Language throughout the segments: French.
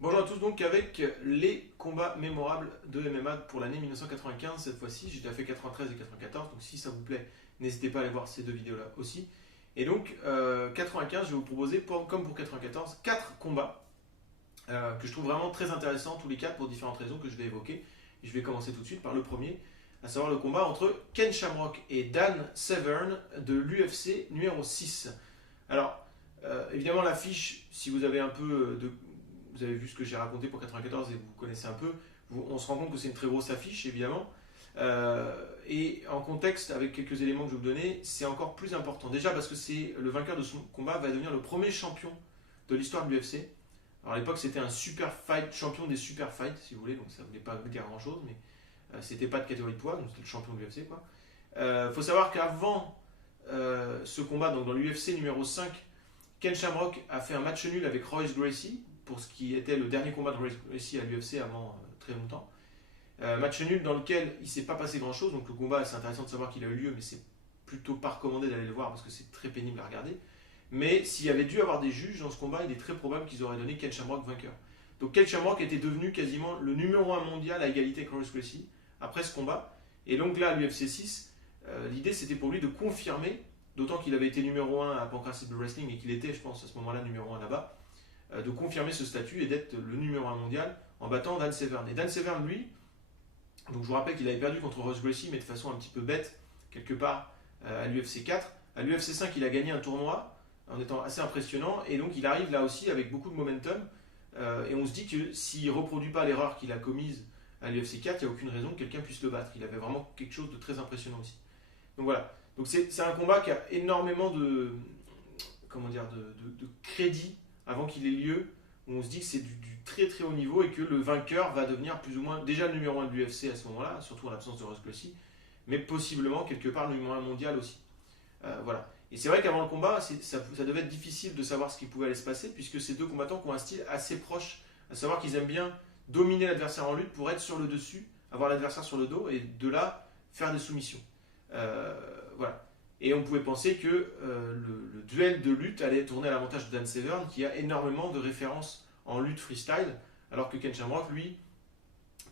Bonjour à tous, donc avec les combats mémorables de MMA pour l'année 1995 cette fois-ci. J'ai déjà fait 93 et 94, donc si ça vous plaît, n'hésitez pas à aller voir ces deux vidéos-là aussi. Et donc 95, je vais vous proposer, comme pour 94, 4 combats que je trouve vraiment très intéressants, tous les 4 pour différentes raisons que je vais évoquer. Et je vais commencer tout de suite par le premier, à savoir le combat entre Ken Shamrock et Dan Severn de l'UFC numéro 6. Alors, évidemment, l'affiche, si vous avez un peu vous avez vu ce que j'ai raconté pour 94 et vous connaissez un peu, on se rend compte que c'est une très grosse affiche, évidemment. Et en contexte, avec quelques éléments que je vais vous donner, c'est encore plus important. Déjà parce que c'est le vainqueur de son combat va devenir le premier champion de l'histoire de l'UFC. Alors à l'époque, c'était un super fight, champion des super fights, si vous voulez, donc ça ne voulait pas dire grand-chose, mais c'était pas de catégorie de poids, donc c'était le champion de l'UFC, quoi. Faut savoir qu'avant ce combat, donc dans l'UFC numéro 5, Ken Shamrock a fait un match nul avec Royce Gracie, pour ce qui était le dernier combat de Royce Gracie à l'UFC avant très longtemps. Match nul dans lequel il ne s'est pas passé grand chose, donc le combat, c'est intéressant de savoir qu'il a eu lieu, mais c'est plutôt pas recommandé d'aller le voir parce que c'est très pénible à regarder. Mais s'il y avait dû avoir des juges dans ce combat, il est très probable qu'ils auraient donné Ken Shamrock vainqueur. Donc Ken Shamrock était devenu quasiment le numéro 1 mondial à égalité avec Royce Gracie après ce combat. Et donc là, à l'UFC 6, l'idée c'était pour lui de confirmer, d'autant qu'il avait été numéro 1 à Pancrase Wrestling et qu'il était, je pense, à ce moment-là numéro 1 là-bas, de confirmer ce statut et d'être le numéro 1 mondial en battant Dan Severn. Et Dan Severn, lui, donc je vous rappelle qu'il avait perdu contre Royce Gracie, mais de façon un petit peu bête, quelque part, à l'UFC 4. À l'UFC 5, il a gagné un tournoi en étant assez impressionnant, et donc il arrive là aussi avec beaucoup de momentum, et on se dit que s'il ne reproduit pas l'erreur qu'il a commise à l'UFC 4, il n'y a aucune raison que quelqu'un puisse le battre. Il avait vraiment quelque chose de très impressionnant aussi. Donc voilà, donc c'est un combat qui a énormément de, comment dire, de crédit avant qu'il ait lieu, où on se dit que c'est du très très haut niveau et que le vainqueur va devenir plus ou moins déjà le numéro 1 de l'UFC à ce moment-là, surtout en l'absence de Royce Gracie, mais possiblement quelque part le numéro 1 mondial aussi. Voilà. Et c'est vrai qu'avant le combat, ça devait être difficile de savoir ce qui pouvait aller se passer, puisque ces deux combattants ont un style assez proche, à savoir qu'ils aiment bien dominer l'adversaire en lutte pour être sur le dessus, avoir l'adversaire sur le dos, et de là, faire des soumissions. Voilà. Et on pouvait penser que le duel de lutte allait tourner à l'avantage de Dan Severn, qui a énormément de références en lutte freestyle, alors que Ken Shamrock, lui,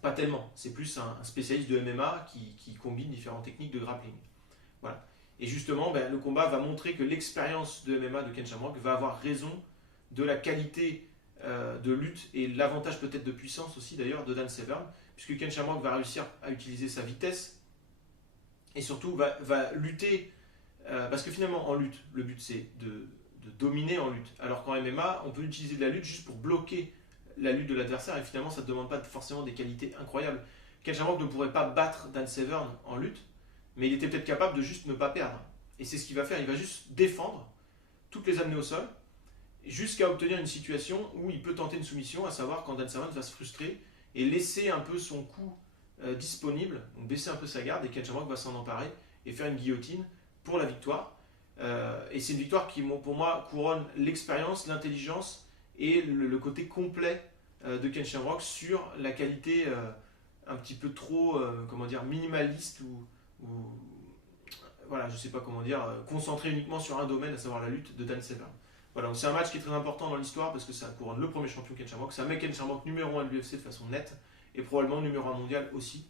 pas tellement. C'est plus un spécialiste de MMA qui combine différentes techniques de grappling. Voilà. Et justement, le combat va montrer que l'expérience de MMA de Ken Shamrock va avoir raison de la qualité de lutte et l'avantage peut-être de puissance aussi d'ailleurs de Dan Severn, puisque Ken Shamrock va réussir à utiliser sa vitesse et surtout va lutter, parce que finalement en lutte, le but c'est de dominer en lutte, alors qu'en MMA, on peut utiliser de la lutte juste pour bloquer la lutte de l'adversaire et finalement ça ne demande pas forcément des qualités incroyables. Ken Shamrock ne pourrait pas battre Dan Severn en lutte, mais il était peut-être capable de juste ne pas perdre. Et c'est ce qu'il va faire, il va juste défendre, toutes les amener au sol, jusqu'à obtenir une situation où il peut tenter une soumission, à savoir quand Dan Severn va se frustrer et laisser un peu son coup disponible, donc baisser un peu sa garde, et Ken Shamrock va s'en emparer et faire une guillotine pour la victoire. Et c'est une victoire qui, pour moi, couronne l'expérience, l'intelligence et le côté complet de Ken Shamrock sur la qualité un petit peu trop, comment dire, minimaliste ou voilà, je sais pas comment dire, concentré uniquement sur un domaine, à savoir la lutte de Dan Severn. Voilà, c'est un match qui est très important dans l'histoire parce que ça couronne le premier champion Ken Shamrock, ça met Ken Shamrock numéro 1 de l'UFC de façon nette et probablement numéro 1 mondial aussi,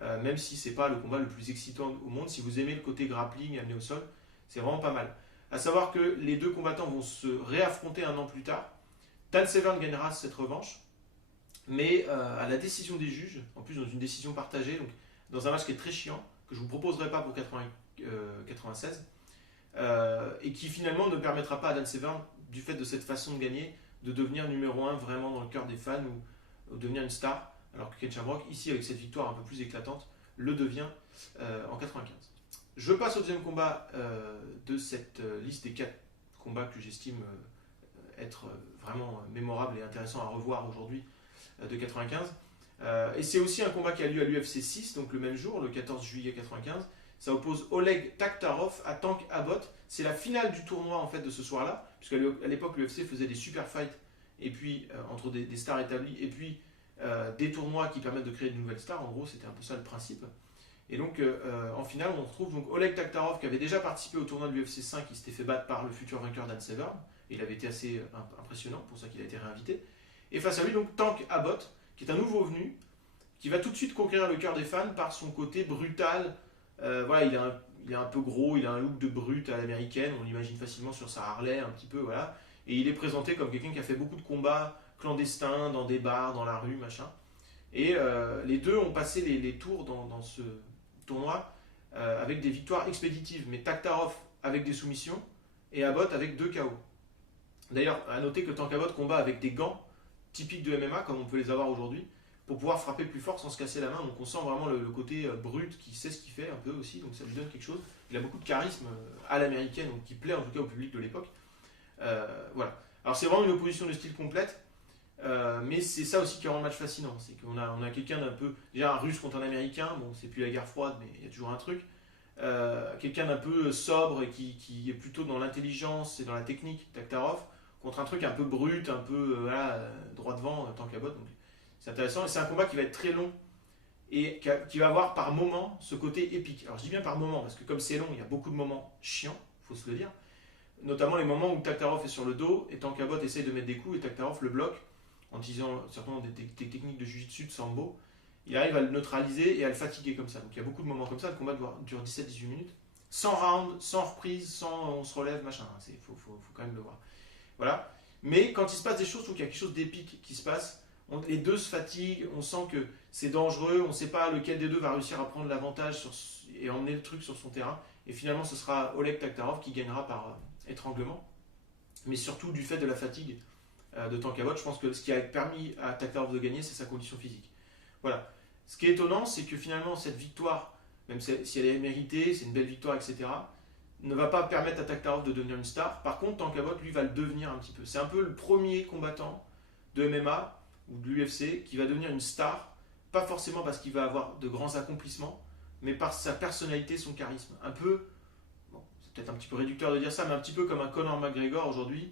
même si c'est pas le combat le plus excitant au monde. Si vous aimez le côté grappling amené au sol, c'est vraiment pas mal. À savoir que les deux combattants vont se réaffronter un an plus tard. Dan Severn gagnera cette revanche, mais à la décision des juges, en plus dans une décision partagée, donc dans un match qui est très chiant, que je ne vous proposerai pas pour 96, et qui finalement ne permettra pas à Dan Severn, du fait de cette façon de gagner, de devenir numéro 1 vraiment dans le cœur des fans ou devenir une star, alors que Ken Shamrock, ici avec cette victoire un peu plus éclatante, le devient en 95. Je passe au deuxième combat de cette liste des 4 combats que j'estime être vraiment mémorables et intéressants à revoir aujourd'hui de 95. Et c'est aussi un combat qui a lieu à l'UFC 6, donc le même jour, le 14 juillet 95. Ça oppose Oleg Taktarov à Tank Abbott. C'est la finale du tournoi en fait de ce soir-là, puisqu'à l'époque l'UFC faisait des super fights et puis entre des stars établies et puis des tournois qui permettent de créer de nouvelles stars. En gros, c'était un peu ça le principe. Et donc en finale, on retrouve donc Oleg Taktarov qui avait déjà participé au tournoi de l'UFC 5, qui s'était fait battre par le futur vainqueur Dan Severn. Et il avait été assez impressionnant, pour ça qu'il a été réinvité. Et face à lui, donc, Tank Abbott, qui est un nouveau venu, qui va tout de suite conquérir le cœur des fans par son côté brutal. Voilà, il est un peu gros, il a un look de brute à l'américaine, on l'imagine facilement sur sa Harley, un petit peu, voilà. Et il est présenté comme quelqu'un qui a fait beaucoup de combats clandestins, dans des bars, dans la rue, machin. Et les deux ont passé les tours dans ce tournoi avec des victoires expéditives, mais Taktarov avec des soumissions et Abbott avec 2 KO. D'ailleurs, à noter que Tank Abbott combat avec des gants typiques de MMA, comme on peut les avoir aujourd'hui, pour pouvoir frapper plus fort sans se casser la main. Donc on sent vraiment le côté brut, qui sait ce qu'il fait un peu aussi, donc ça lui donne quelque chose. Il a beaucoup de charisme à l'américaine, donc qui plaît en tout cas au public de l'époque. Voilà. Alors c'est vraiment une opposition de style complète, mais c'est ça aussi qui rend le match fascinant. C'est qu'on a quelqu'un d'un peu, déjà un russe contre un américain, bon c'est plus la guerre froide, mais il y a toujours un truc. Quelqu'un d'un peu sobre et qui est plutôt dans l'intelligence et dans la technique, Taktarov, contre un truc un peu brut, un peu voilà, droit devant, Tank Abbott. Donc c'est intéressant et c'est un combat qui va être très long et qui va avoir par moment ce côté épique. Alors je dis bien par moment parce que comme c'est long, il y a beaucoup de moments chiants, il faut se le dire. Notamment les moments où Taktarov est sur le dos et Tank Abbott essaye de mettre des coups et Taktarov le bloque en utilisant certainement des techniques de jiu-jitsu, de sambo. Il arrive à le neutraliser et à le fatiguer comme ça. Donc il y a beaucoup de moments comme ça. Le combat dure 17-18 minutes. Sans round, sans reprise, sans on se relève, machin. Il faut quand même le voir. Voilà. Mais quand il se passe des choses, je trouve qu'il y a quelque chose d'épique qui se passe. Les deux se fatiguent, on sent que c'est dangereux, on ne sait pas lequel des deux va réussir à prendre l'avantage et emmener le truc sur son terrain. Et finalement, ce sera Oleg Taktarov qui gagnera par étranglement. Mais surtout du fait de la fatigue de Tank Abbott, je pense que ce qui a permis à Taktarov de gagner, c'est sa condition physique. Voilà. Ce qui est étonnant, c'est que finalement, cette victoire, même si elle est méritée, c'est une belle victoire, etc., ne va pas permettre à Taktarov de devenir une star. Par contre, Tank Abbott, lui, va le devenir un petit peu. C'est un peu le premier combattant de MMA ou de l'UFC qui va devenir une star, pas forcément parce qu'il va avoir de grands accomplissements, mais par sa personnalité, son charisme. Un peu, bon, c'est peut-être un petit peu réducteur de dire ça, mais un petit peu comme un Conor McGregor aujourd'hui,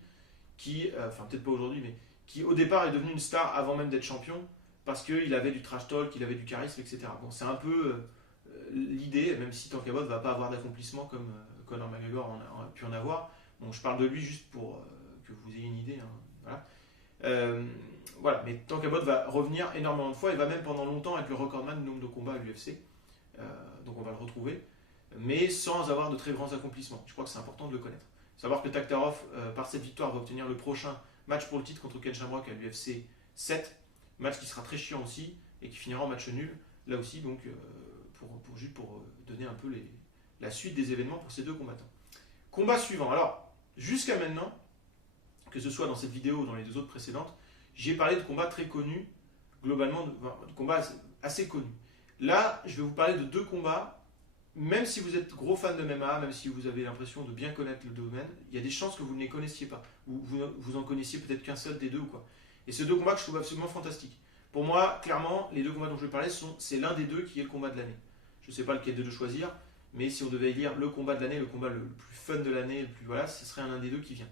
qui, enfin peut-être pas aujourd'hui, mais qui au départ est devenu une star avant même d'être champion, parce qu'il avait du trash talk, il avait du charisme, etc. Bon, c'est un peu l'idée, même si Tank Abbott ne va pas avoir d'accomplissement comme Conor McGregor a pu en avoir. Bon, je parle de lui juste pour que vous ayez une idée. Hein, voilà. Voilà, mais Tank Abbott va revenir énormément de fois et va même pendant longtemps être le recordman du nombre de combats à l'UFC. Donc on va le retrouver, mais sans avoir de très grands accomplissements. Je crois que c'est important de le connaître. Savoir que Taktarov, par cette victoire, va obtenir le prochain match pour le titre contre Ken Shamrock à l'UFC 7. Match qui sera très chiant aussi et qui finira en match nul, là aussi, donc juste pour donner un peu la suite des événements pour ces deux combattants. Combat suivant. Alors, jusqu'à maintenant, que ce soit dans cette vidéo ou dans les deux autres précédentes, j'ai parlé de combats très connus, globalement, de combats assez connus. Là, je vais vous parler de deux combats, même si vous êtes gros fan de MMA, même si vous avez l'impression de bien connaître le domaine, il y a des chances que vous ne les connaissiez pas, ou vous en connaissiez peut-être qu'un seul des deux ou quoi. Et ces deux combats que je trouve absolument fantastiques. Pour moi, clairement, les deux combats dont je vais parler, c'est l'un des deux qui est le combat de l'année. Je ne sais pas lequel des deux choisir, mais si on devait élire le combat de l'année, le combat le plus fun de l'année, voilà, ce serait un des deux qui vient.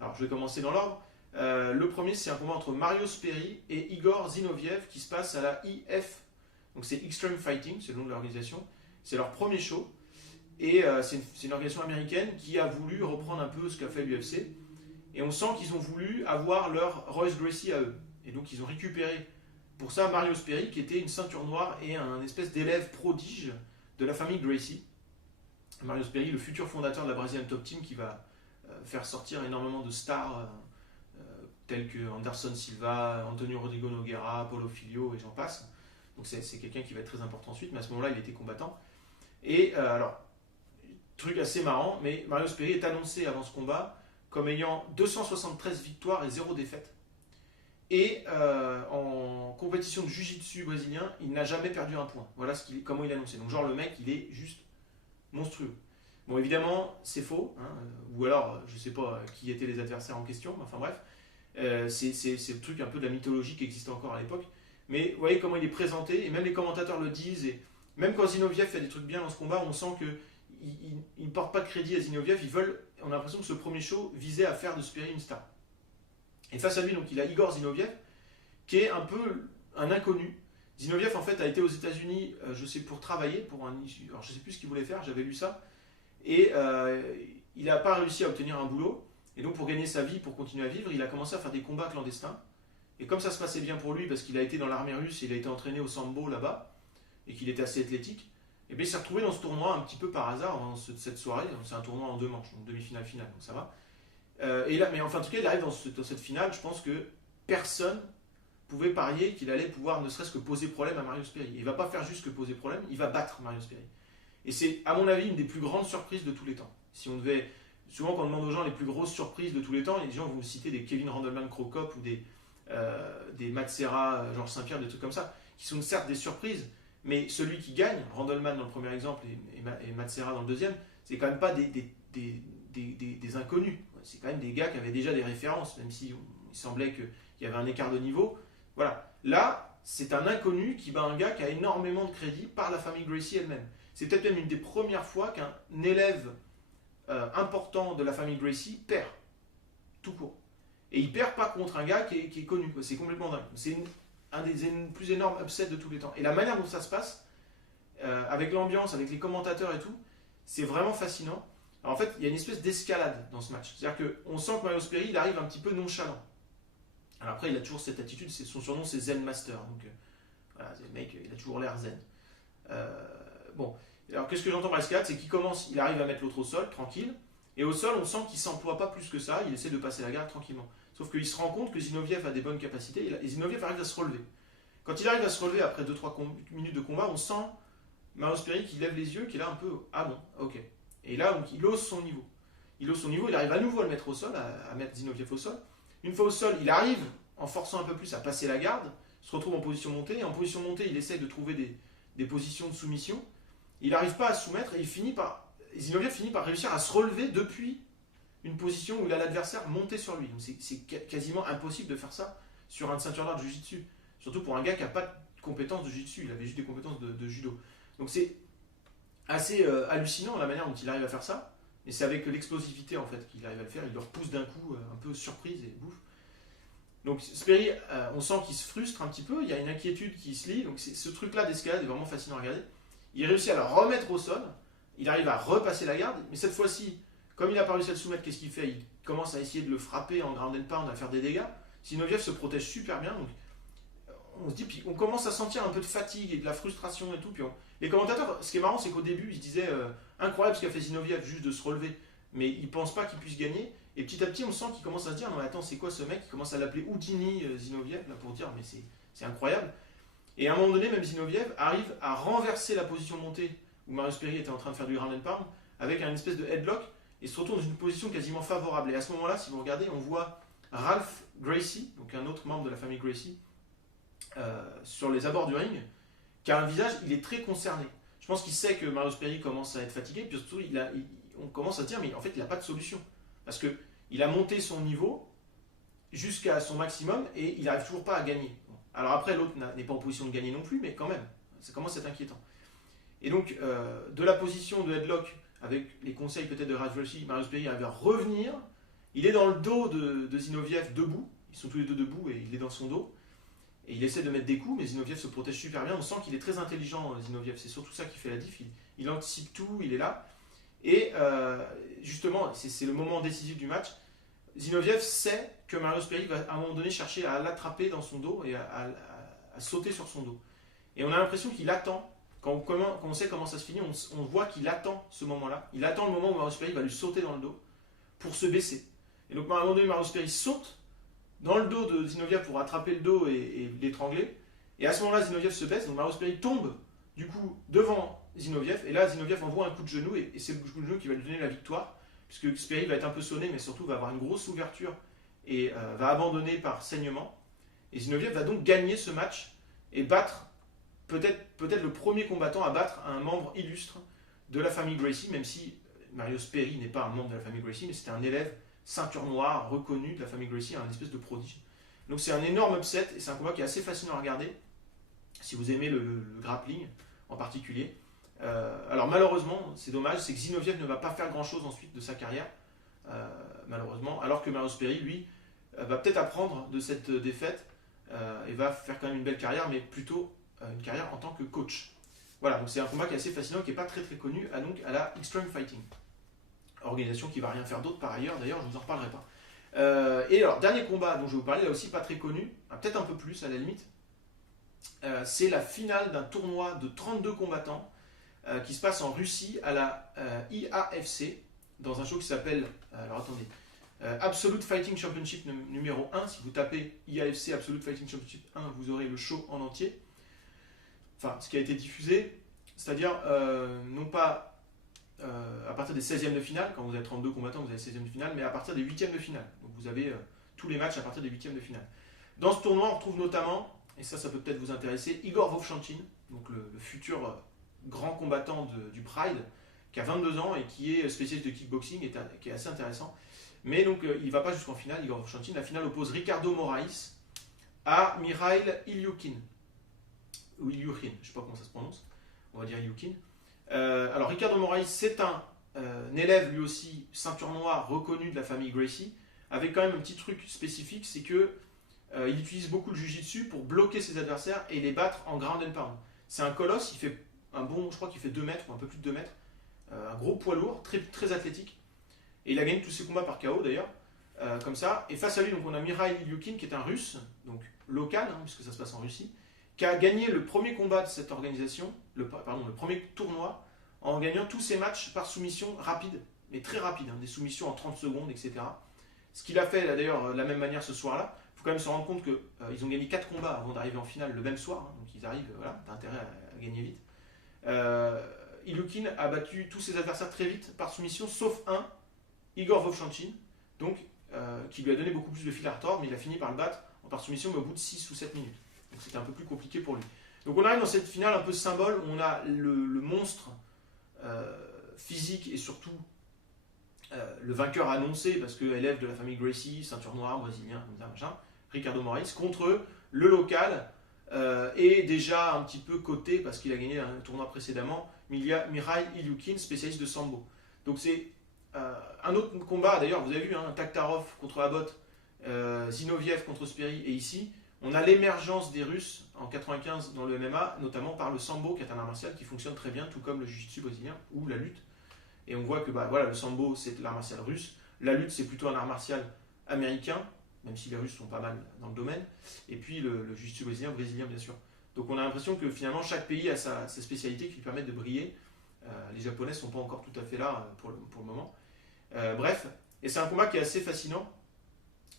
Alors, je vais commencer dans l'ordre. Le premier, c'est un combat entre Mario Sperry et Igor Zinoviev qui se passe à la IF. Donc, c'est Extreme Fighting, c'est le nom de l'organisation. C'est leur premier show. Et c'est une organisation américaine qui a voulu reprendre un peu ce qu'a fait l'UFC. Et on sent qu'ils ont voulu avoir leur Royce Gracie à eux. Et donc, ils ont récupéré pour ça Mario Sperry, qui était une ceinture noire et un espèce d'élève prodige de la famille Gracie. Mario Sperry, le futur fondateur de la Brazilian Top Team, qui va faire sortir énormément de stars tels que Anderson Silva, Antonio Rodrigo Nogueira, Paulo Filho et j'en passe. Donc c'est quelqu'un qui va être très important ensuite, mais à ce moment-là, il était combattant. Et alors, truc assez marrant, mais Mario Sperry est annoncé avant ce combat comme ayant 273 victoires et 0 défaites. Et en compétition de jiu-jitsu brésilien, il n'a jamais perdu un point. Voilà comment il est annoncé. Donc genre le mec, il est juste monstrueux. Bon, évidemment, c'est faux, hein, ou alors, je ne sais pas qui étaient les adversaires en question, enfin bref, c'est le truc un peu de la mythologie qui existait encore à l'époque. Mais vous voyez comment il est présenté, et même les commentateurs le disent, et même quand Zinoviev fait des trucs bien dans ce combat, on sent qu'ils ne portent pas de crédit à Zinoviev, on a l'impression que ce premier show visait à faire de Sperry une star. Et face à lui, donc, il a Igor Zinoviev, qui est un peu un inconnu. Zinoviev, en fait, a été aux États-Unis, je sais, pour travailler, alors je ne sais plus ce qu'il voulait faire, j'avais lu ça, et il n'a pas réussi à obtenir un boulot, et donc pour gagner sa vie, pour continuer à vivre, il a commencé à faire des combats clandestins, Et comme ça se passait bien pour lui, parce qu'il a été dans l'armée russe, il a été entraîné au sambo là-bas, et qu'il était assez athlétique, et bien il s'est retrouvé dans ce tournoi un petit peu par hasard, dans cette soirée. C'est un tournoi en 2 manches, donc demi-finale, finale, donc ça va. Et là, mais enfin, en tout cas, il arrive dans cette finale, je pense que personne pouvait parier qu'il allait pouvoir ne serait-ce que poser problème à Marius Perry. Il ne va pas faire juste que poser problème, il va battre Marius Perry. Et c'est, à mon avis, une des plus grandes surprises de tous les temps. Si on devait, souvent quand on demande aux gens les plus grosses surprises de tous les temps, les gens vont vous citer des Kevin Randleman Crocop ou des Matt Serra, Georges Saint-Pierre, des trucs comme ça, qui sont certes des surprises, mais celui qui gagne, Randleman dans le premier exemple et Matt Serra dans le deuxième, c'est quand même pas des inconnus. C'est quand même des gars qui avaient déjà des références, même si il semblait qu'il y avait un écart de niveau. Voilà. Là, c'est un inconnu qui bat un gars qui a énormément de crédit par la famille Gracie elle-même. C'est peut-être même une des premières fois qu'un élève important de la famille Gracie perd, tout court. Et il perd pas contre un gars qui est connu. C'est complètement dingue. C'est un des plus énormes upsets de tous les temps. Et la manière dont ça se passe, avec l'ambiance, avec les commentateurs et tout, c'est vraiment fascinant. Alors en fait, il y a une espèce d'escalade dans ce match. C'est-à-dire qu'on sent que Marius Perry, il arrive un petit peu nonchalant. Alors après, il a toujours cette attitude, son surnom c'est Zen Master. Donc voilà, le mec, il a toujours l'air zen. Bon, alors qu'est-ce que j'entends par escalade, c'est qu'il commence, il arrive à mettre l'autre au sol, tranquille. Et au sol, on sent qu'il ne s'emploie pas plus que ça, il essaie de passer la garde tranquillement. Sauf qu'il se rend compte que Zinoviev a des bonnes capacités, et Zinoviev arrive à se relever. Quand il arrive à se relever après 2-3 minutes de combat, on sent Marius Perry qui lève les yeux, qui est là un peu, ah bon, ok. Et là, donc, il hausse son niveau. Il hausse son niveau, il arrive à nouveau à le mettre au sol, à mettre Zinoviev au sol. Une fois au sol, il arrive, en forçant un peu plus, à passer la garde, se retrouve en position montée, et en position montée, il essaie de trouver des positions de soumission. Il n'arrive pas à se soumettre, et Zinoviev finit par réussir à se relever depuis une position où il a l'adversaire monté sur lui. Donc c'est quasiment impossible de faire ça sur un ceinture noire de Jiu-Jitsu. Surtout pour un gars qui n'a pas de compétences de Jiu-Jitsu, il avait juste des compétences de judo. Donc c'est assez hallucinant la manière dont il arrive à faire ça. Et c'est avec l'explosivité en fait qu'il arrive à le faire. Il le repousse d'un coup, un peu surprise et bouffe. Donc Perry, on sent qu'il se frustre un petit peu, il y a une inquiétude qui se lie. Donc ce truc-là d'escalade est vraiment fascinant à regarder. Il réussit à le remettre au sol, il arrive à repasser la garde, mais cette fois-ci, comme il n'a pas réussi à le soumettre, qu'est-ce qu'il fait? Il commence à essayer de le frapper en ground and pound, à faire des dégâts. Zinoviev se protège super bien, donc on se dit, puis on commence à sentir un peu de fatigue et de la frustration et tout. Puis les commentateurs, ce qui est marrant, c'est qu'au début, ils se disaient incroyable ce qu'a fait Zinoviev juste de se relever, mais ils ne pensent pas qu'il puisse gagner. Et petit à petit, on sent qu'il commence à se dire non, mais attends, c'est quoi ce mec? Il commence à l'appeler Houdini Zinoviev, là, pour dire, mais c'est incroyable. Et à un moment donné, même Zinoviev arrive à renverser la position montée où Marius Perry était en train de faire du ground and pound avec un espèce de headlock et se retrouve dans une position quasiment favorable. Et à ce moment-là, si vous regardez, on voit Ralph Gracie, donc un autre membre de la famille Gracie, sur les abords du ring, qui a un visage, il est très concerné. Je pense qu'il sait que Marius Perry commence à être fatigué, puis surtout, on commence à se dire, mais en fait, il n'a pas de solution. Parce qu'il a monté son niveau jusqu'à son maximum et il n'arrive toujours pas à gagner. Alors après, l'autre n'est pas en position de gagner non plus, mais quand même, ça commence à être inquiétant. Et donc, de la position de headlock, avec les conseils peut-être de Ralph Gracie, Marius Perry arrive à revenir. Il est dans le dos de Zinoviev debout. Ils sont tous les deux debout et il est dans son dos. Et il essaie de mettre des coups, mais Zinoviev se protège super bien. On sent qu'il est très intelligent, Zinoviev. C'est surtout ça qui fait la diff. Il anticipe tout, il est là. Et justement, c'est le moment décisif du match. Zinoviev sait que Marius Perry va à un moment donné chercher à l'attraper dans son dos et à sauter sur son dos. Et on a l'impression qu'il attend. Quand on sait comment ça se finit, on voit qu'il attend ce moment-là. Il attend le moment où Marius Perry va lui sauter dans le dos pour se baisser. Et donc à un moment donné, Marius Perry saute dans le dos de Zinoviev pour attraper le dos et l'étrangler. Et à ce moment-là, Zinoviev se baisse. Donc Marius Perry tombe du coup devant Zinoviev. Et là, Zinoviev envoie un coup de genou et c'est le coup de genou qui va lui donner la victoire. Puisque Perry va être un peu sonné, mais surtout va avoir une grosse ouverture et va abandonner par saignement. Et Zinoviev va donc gagner ce match et battre peut-être le premier combattant à battre un membre illustre de la famille Gracie, même si Marius Perry n'est pas un membre de la famille Gracie, mais c'était un élève ceinture noire reconnu de la famille Gracie, un espèce de prodige. Donc c'est un énorme upset et c'est un combat qui est assez fascinant à regarder si vous aimez le grappling en particulier. Alors malheureusement, c'est dommage, c'est que Zinoviev ne va pas faire grand-chose ensuite de sa carrière, malheureusement, alors que Marius Perry, lui, va peut-être apprendre de cette défaite et va faire quand même une belle carrière, mais plutôt une carrière en tant que coach. Voilà, donc c'est un combat qui est assez fascinant, qui n'est pas très très connu, donc à la Extreme Fighting. Organisation qui ne va rien faire d'autre par ailleurs, d'ailleurs je ne vous en reparlerai pas. Et alors, dernier combat dont je vais vous parler, là aussi pas très connu, peut-être un peu plus à la limite, c'est la finale d'un tournoi de 32 combattants qui se passe en Russie à la IAFC, dans un show qui s'appelle, alors attendez, Absolute Fighting Championship numéro 1. Si vous tapez IAFC Absolute Fighting Championship 1, vous aurez le show en entier. Enfin, ce qui a été diffusé, c'est-à-dire non pas à partir des 16e de finale, quand vous avez 32 combattants, vous avez 16e de finale, mais à partir des 8e de finale. Donc vous avez tous les matchs à partir des 8e de finale. Dans ce tournoi, on retrouve notamment, et ça peut peut-être vous intéresser, Igor Vovchanchyn, donc le futur grand combattant du Pride, qui a 22 ans et qui est spécialiste de kickboxing, et qui est assez intéressant. Mais donc il ne va pas jusqu'en finale, Igor Vovchanchyn. La finale oppose Ricardo Moraes à Mikhail Ilyukhin. Ou Ilyukhin, je ne sais pas comment ça se prononce, on va dire Ilyukhin. Alors Ricardo Moraes, c'est un élève lui aussi ceinture noire reconnu de la famille Gracie, avec quand même un petit truc spécifique, c'est que il utilise beaucoup le jiu-jitsu pour bloquer ses adversaires et les battre en ground and pound. C'est un colosse, il fait un bon, je crois qu'il fait 2 mètres ou un peu plus de 2 mètres, un gros poids lourd, très, très athlétique, et il a gagné tous ses combats par KO d'ailleurs, comme ça. Et face à lui, donc, on a Mikhail Ilyukhin qui est un russe, donc local, puisque ça se passe en Russie, qui a gagné le premier combat de cette organisation, le premier tournoi, en gagnant tous ses matchs par soumission rapide, mais très rapide, des soumissions en 30 secondes, etc. Ce qu'il a fait d'ailleurs de la même manière ce soir-là. Il faut quand même se rendre compte qu'ils ont gagné 4 combats avant d'arriver en finale le même soir, donc ils arrivent, voilà, t'as intérêt à gagner vite. Ilyukhin a battu tous ses adversaires très vite par soumission, sauf un, Igor Vovchanchyn, donc, qui lui a donné beaucoup plus de fil à retordre, mais il a fini par le battre par soumission, mais au bout de 6 ou 7 minutes. Donc c'était un peu plus compliqué pour lui. Donc on arrive dans cette finale un peu symbole, où on a le monstre physique et surtout le vainqueur annoncé, parce que élève de la famille Gracie, ceinture noire, brésilien, comme ça, machin, Ricardo Moraes, contre le local, et déjà un petit peu coté, parce qu'il a gagné un tournoi précédemment, Mikhail Ilyukhin, spécialiste de sambo. Donc c'est un autre combat, d'ailleurs, vous avez vu, Taktarov contre Abbott, Zinoviev contre Sperry, et ici, on a l'émergence des Russes en 95 dans le MMA, notamment par le sambo, qui est un art martial qui fonctionne très bien, tout comme le jiu-jitsu brésilien ou la lutte. Et on voit que le sambo, c'est l'art martial russe. La lutte, c'est plutôt un art martial américain, même si les Russes sont pas mal dans le domaine. Et puis le jiu-jitsu brésilien, bien sûr. Donc on a l'impression que finalement, chaque pays a ses spécialités qui lui permettent de briller. Les Japonais ne sont pas encore tout à fait là pour le moment. Bref, et c'est un combat qui est assez fascinant,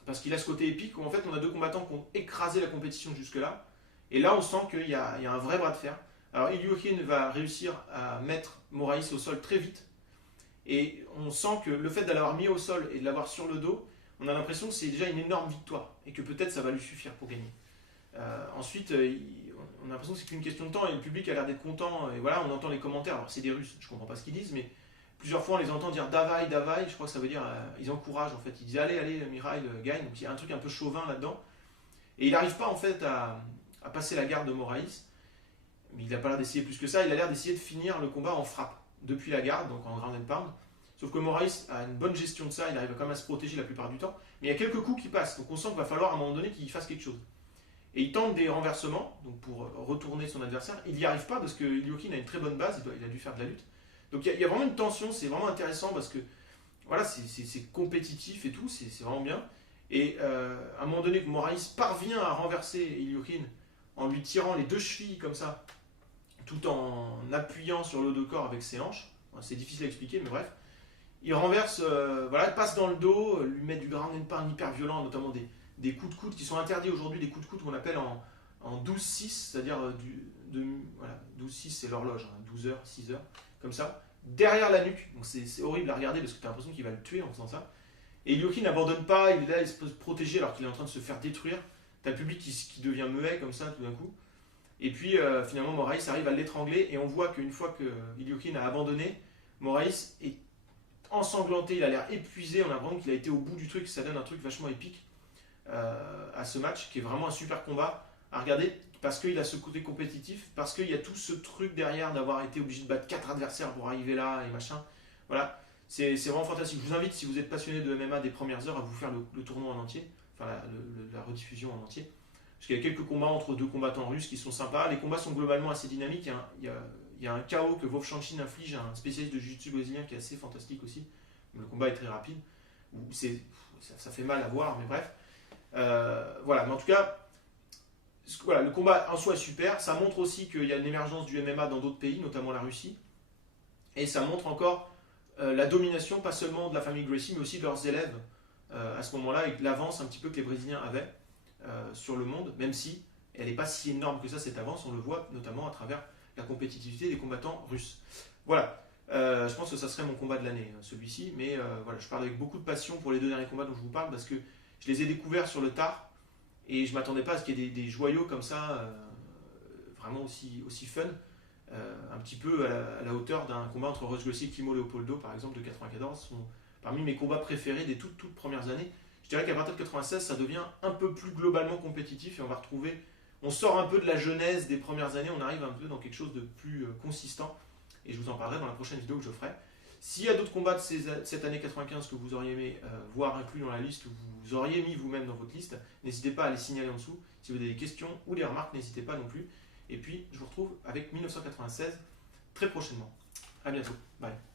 parce qu'il a ce côté épique où en fait on a 2 combattants qui ont écrasé la compétition jusque-là, et là on sent qu'il y a un vrai bras de fer. Alors Ilyukhin va réussir à mettre Moraes au sol très vite, et on sent que le fait de l'avoir mis au sol et de l'avoir sur le dos, on a l'impression que c'est déjà une énorme victoire, et que peut-être ça va lui suffire pour gagner. Ensuite, on a l'impression que c'est qu'une question de temps, et le public a l'air d'être content, et voilà, on entend les commentaires, alors c'est des Russes, je comprends pas ce qu'ils disent, mais plusieurs fois on les entend dire Davai, Davai, je crois que ça veut dire, ils encouragent en fait, ils disent allez, Mikhail, gagne, donc il y a un truc un peu chauvin là-dedans, et il n'arrive pas en fait à passer la garde de Moraes, mais il n'a pas l'air d'essayer plus que ça, il a l'air d'essayer de finir le combat en frappe, depuis la garde, donc en ground and pound, sauf que Moraes a une bonne gestion de ça, il arrive quand même à se protéger la plupart du temps, mais il y a quelques coups qui passent, donc on sent qu'il va falloir à un moment donné qu'il fasse quelque chose. Et il tente des renversements, donc pour retourner son adversaire, il n'y arrive pas parce que Ilyukhin a une très bonne base, il a dû faire de la lutte. Donc il y a vraiment une tension, c'est vraiment intéressant parce que voilà, c'est compétitif et tout, c'est vraiment bien. Et à un moment donné, Moraes parvient à renverser Ilyukhin en lui tirant les 2 chevilles comme ça, tout en appuyant sur le haut de corps avec ses hanches. C'est difficile à expliquer, mais bref. Il renverse, passe dans le dos, lui met du ground and pound hyper violent, notamment des coups de coude qui sont interdits aujourd'hui, des coups de coude qu'on appelle en 12-6, c'est-à-dire 12-6 c'est l'horloge, 12 heures, 6 heures, comme ça, derrière la nuque. Donc c'est horrible à regarder parce que tu as l'impression qu'il va le tuer en faisant ça. Et Ilyukhin n'abandonne pas, il est là, il se protéger alors qu'il est en train de se faire détruire. Tu as le public qui devient muet comme ça tout d'un coup. Et puis finalement Moraes arrive à l'étrangler et on voit qu'une fois que Ilyukhin a abandonné, Moraes est ensanglanté, il a l'air épuisé, on a vraiment qu'il a été au bout du truc, ça donne un truc vachement épique à ce match qui est vraiment un super combat à regarder parce qu'il a ce côté compétitif, parce qu'il y a tout ce truc derrière d'avoir été obligé de battre 4 adversaires pour arriver là et machin. Voilà, c'est vraiment fantastique. Je vous invite, si vous êtes passionné de MMA des premières heures, à vous faire le tournoi en entier, enfin la rediffusion en entier. Parce qu'il y a quelques combats entre 2 combattants russes qui sont sympas. Les combats sont globalement assez dynamiques. Il y a un KO que Vovchanchyn inflige à un spécialiste de jiu-jitsu brésilien qui est assez fantastique aussi. Le combat est très rapide. ça fait mal à voir, mais bref. Voilà, mais en tout cas, voilà, le combat en soi est super. Ça montre aussi qu'il y a une émergence du MMA dans d'autres pays, notamment la Russie. Et ça montre encore la domination, pas seulement de la famille Gracie, mais aussi de leurs élèves à ce moment-là, et l'avance un petit peu que les Brésiliens avaient sur le monde, même si elle n'est pas si énorme que ça, cette avance. On le voit notamment à travers la compétitivité des combattants russes. Voilà. Je pense que ça serait mon combat de l'année, celui-ci. Mais voilà, je parle avec beaucoup de passion pour les deux derniers combats dont je vous parle parce que je les ai découverts sur le tard et je ne m'attendais pas à ce qu'il y ait des joyaux comme ça, vraiment aussi fun, un petit peu à la hauteur d'un combat entre Royce Gracie et Kimo Leopoldo, par exemple, de 94, sont parmi mes combats préférés des toutes premières années. Je dirais qu'à partir de 96, ça devient un peu plus globalement compétitif et on va retrouver, on sort un peu de la genèse des premières années, on arrive un peu dans quelque chose de plus consistant. Et je vous en parlerai dans la prochaine vidéo que je ferai. S'il y a d'autres combats de cette année 95 que vous auriez aimé voir inclus dans la liste, ou vous auriez mis vous-même dans votre liste, n'hésitez pas à les signaler en dessous. Si vous avez des questions ou des remarques, n'hésitez pas non plus. Et puis, je vous retrouve avec 1996 très prochainement. A bientôt. Bye.